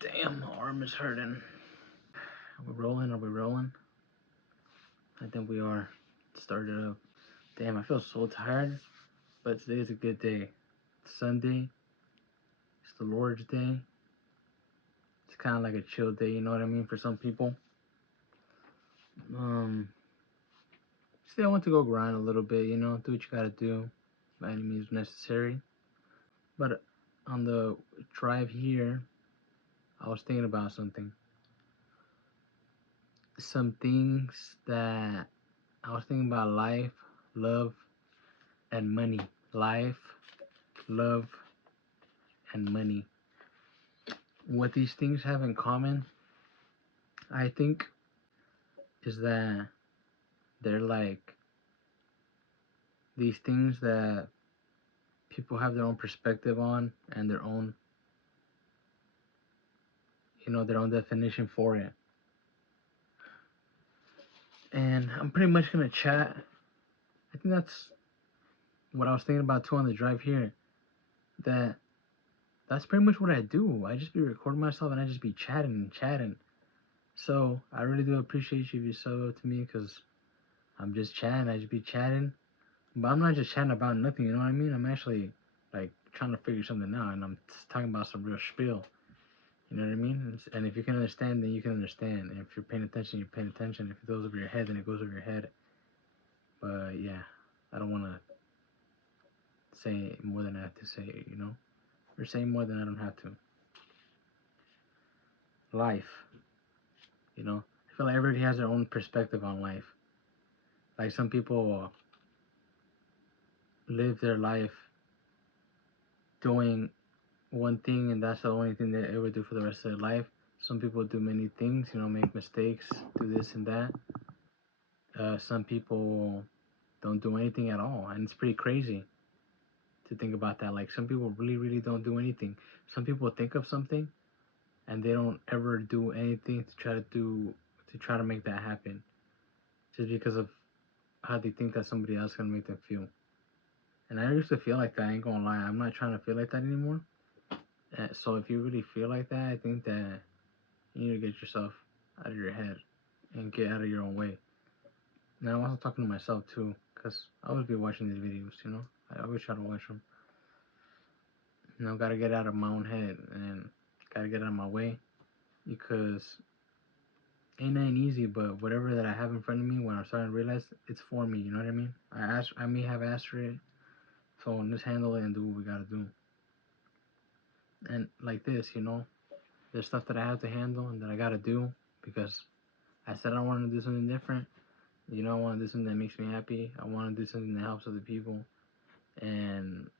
Damn, my arm is hurting. Are we rolling? Are we rolling? I think we are. Started up. Damn, I feel so tired, but today is a good day. It's Sunday. It's the Lord's Day. It's kind of like a chill day, you know what I mean, for some people. Um, Still, I want to go grind a little bit, do what you gotta do by any means necessary. But on the drive here, I was thinking about something. Some things that I was thinking about: life, love, and money. Life, love, and money. What these things have in common, I think, is that they're like these things that people have their own perspective on and their own definition for it. And I'm pretty much gonna chat. I think that's what I was thinking about too on the drive here. That that's pretty much what I do. I just be recording myself and I just be chatting and chatting. So I really do appreciate you if you sub up to me, because I'm just chatting. I just be chatting, but I'm not just chatting about nothing. You know what I mean? I'm actually like trying to figure something out, and I'm talking about some real spiel. You know what I mean? And if you can understand, then you can understand. And if you're paying attention, you're paying attention. If it goes over your head, then it goes over your head. But yeah, I don't want to say more than I have to say. Or say more than I don't have to. Life. I feel like everybody has their own perspective on life. Like some people live their life doing one thing and that's the only thing they ever do for the rest of their life. Some people do many things, make mistakes, do this and that. Some people don't do anything at all, and it's pretty crazy to think about that. Like some people really, really don't do anything. Some people think of something and they don't ever do anything to try to make that happen, just because of how they think that somebody else can make them feel. And I used to feel like that. I ain't gonna lie. I'm not trying to feel like that anymore. So if you really feel like that, I think that you need to get yourself out of your head and get out of your own way. Now I'm also talking to myself too, cause I always be watching these videos. I always try to watch them. Gotta get out of my own head and gotta get out of my way, because ain't nothing easy. But whatever that I have in front of me, when I'm starting to realize it's for me, you know what I mean? I may have asked for it, so just handle it and do what we gotta do. And like this, there's stuff that I have to handle and that I gotta do, because I said I want to do something different. I want to do something that makes me happy. I want to do something that helps other people. And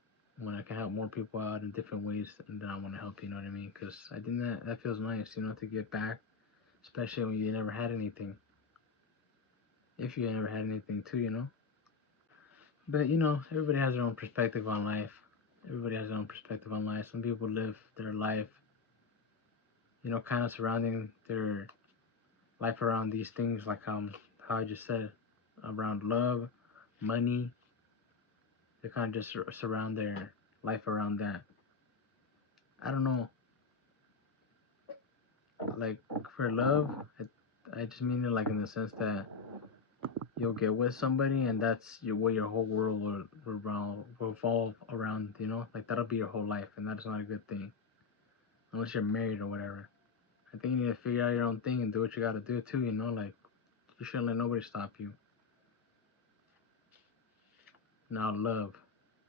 when I can help more people out in different ways, then I want to help, you know what I mean? Because I think that feels nice, to get back, especially when you never had anything. If you never had anything too, But, everybody has their own perspective on life. Everybody has their own perspective on life. Some people live their life, kind of surrounding their life around these things, like how I just said, around love, money. They kind of just surround their life around that. I don't know. Like for love, I just mean it like in the sense that you'll get with somebody and that's what your whole world will revolve around. Like that'll be your whole life, and that's not a good thing unless you're married or whatever. I think you need to figure out your own thing and do what you gotta do too. Like you shouldn't let nobody stop you. Now love.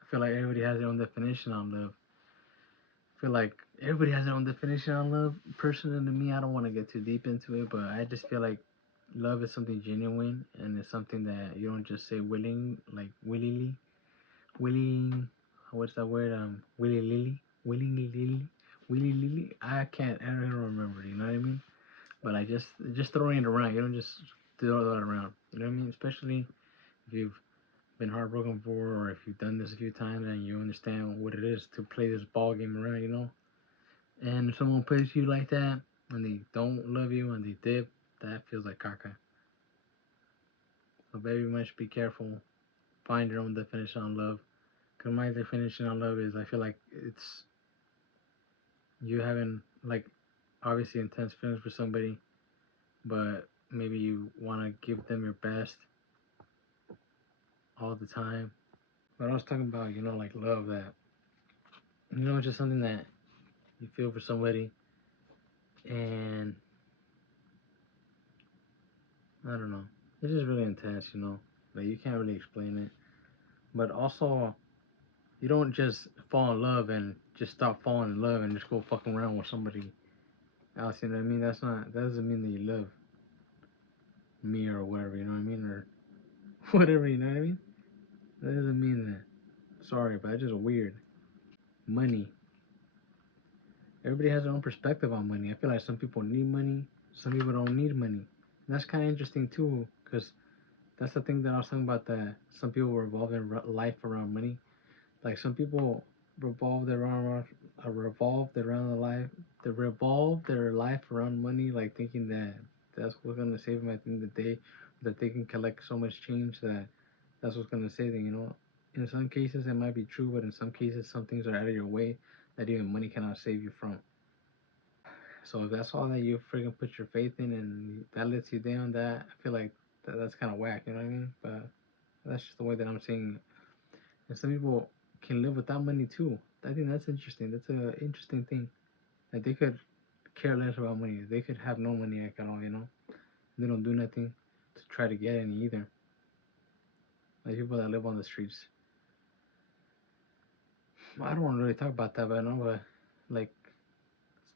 I feel like everybody has their own definition on love. I feel like everybody has their own definition on love. Personally, to me, I don't want to get too deep into it, but I just feel like love is something genuine, and it's something that you don't just say like willingly, willing. What's that word? Willy lily, willingly, willy lily. I don't remember. You know what I mean? But I just throwing it around. You don't just throw that around. You know what I mean? Especially if you've been heartbroken before, or if you've done this a few times and you understand what it is to play this ball game around. And if someone plays you like that and they don't love you and they dip, that feels like caca. So very much be careful. Find your own definition on love. Cause my definition on love is, I feel like it's you having like obviously intense feelings for somebody, but maybe you want to give them your best all the time. But I was talking about, like love that, just something that you feel for somebody, and I don't know, it's just really intense. Like you can't really explain it. But also, you don't just fall in love and just stop falling in love and just go fucking around with somebody else. You know what I mean? That doesn't mean that you love me or whatever. You know what I mean? Or whatever. You know what I mean? That doesn't mean that. Sorry, but it's just weird. Money. Everybody has their own perspective on money. I feel like some people need money, some people don't need money. And that's kind of interesting too, because that's the thing that I was talking about. That some people revolve their life around money. Like some people revolve their life around money, like thinking that that's what's gonna save them at the end of the day, that they can collect so much change that that's what's gonna save them. In some cases it might be true, but in some cases some things are out of your way that even money cannot save you from. So if that's all that you freaking put your faith in and that lets you down, that I feel like that's kind of whack. You know what I mean? But that's just the way that I'm seeing it. And some people can live without money too. I think that's interesting. That's an interesting thing. Like they could care less about money. They could have no money like at all. They don't do nothing to try to get any either. Like people that live on the streets. Well, I don't want to really talk about that, but I know, but like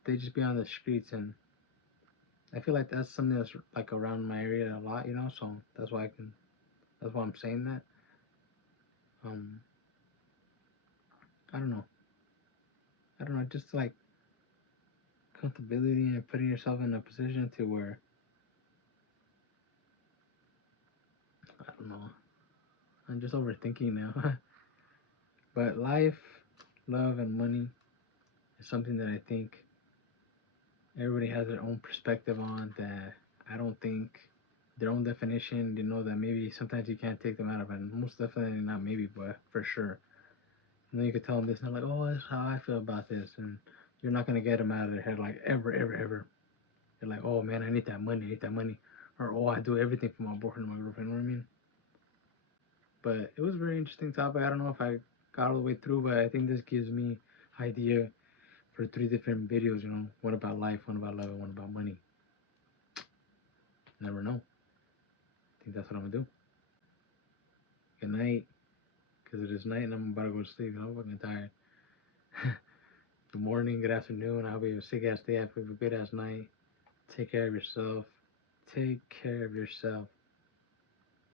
they just be on the streets, and I feel like that's something that's like around my area a lot. So that's why I can. That's why I'm saying that. Um, I don't know. I don't know. Just like comfortability and putting yourself in a position to where I don't know. I'm just overthinking now. But life, love, and money is something that I think everybody has their own perspective on. That I don't think their own definition. That maybe sometimes you can't take them out of it. Most definitely not maybe, but for sure. And then you could tell them this, and they're like, "Oh, that's how I feel about this," and you're not gonna get them out of their head like ever, ever, ever. They're like, "Oh man, I need that money. I need that money," or "Oh, I do everything for my boyfriend, or my girlfriend." You know what I mean? But it was a very interesting topic. I don't know if I got all the way through, but I think this gives me idea for three different videos. One about life, one about love, and one about money. Never know. I think that's what I'm gonna do. Good night, because it is night and I'm about to go to sleep. I'm fucking tired. Good morning, good afternoon. I hope you have a sick ass day. I hope you have a good ass night. Take care of yourself. Take care of yourself.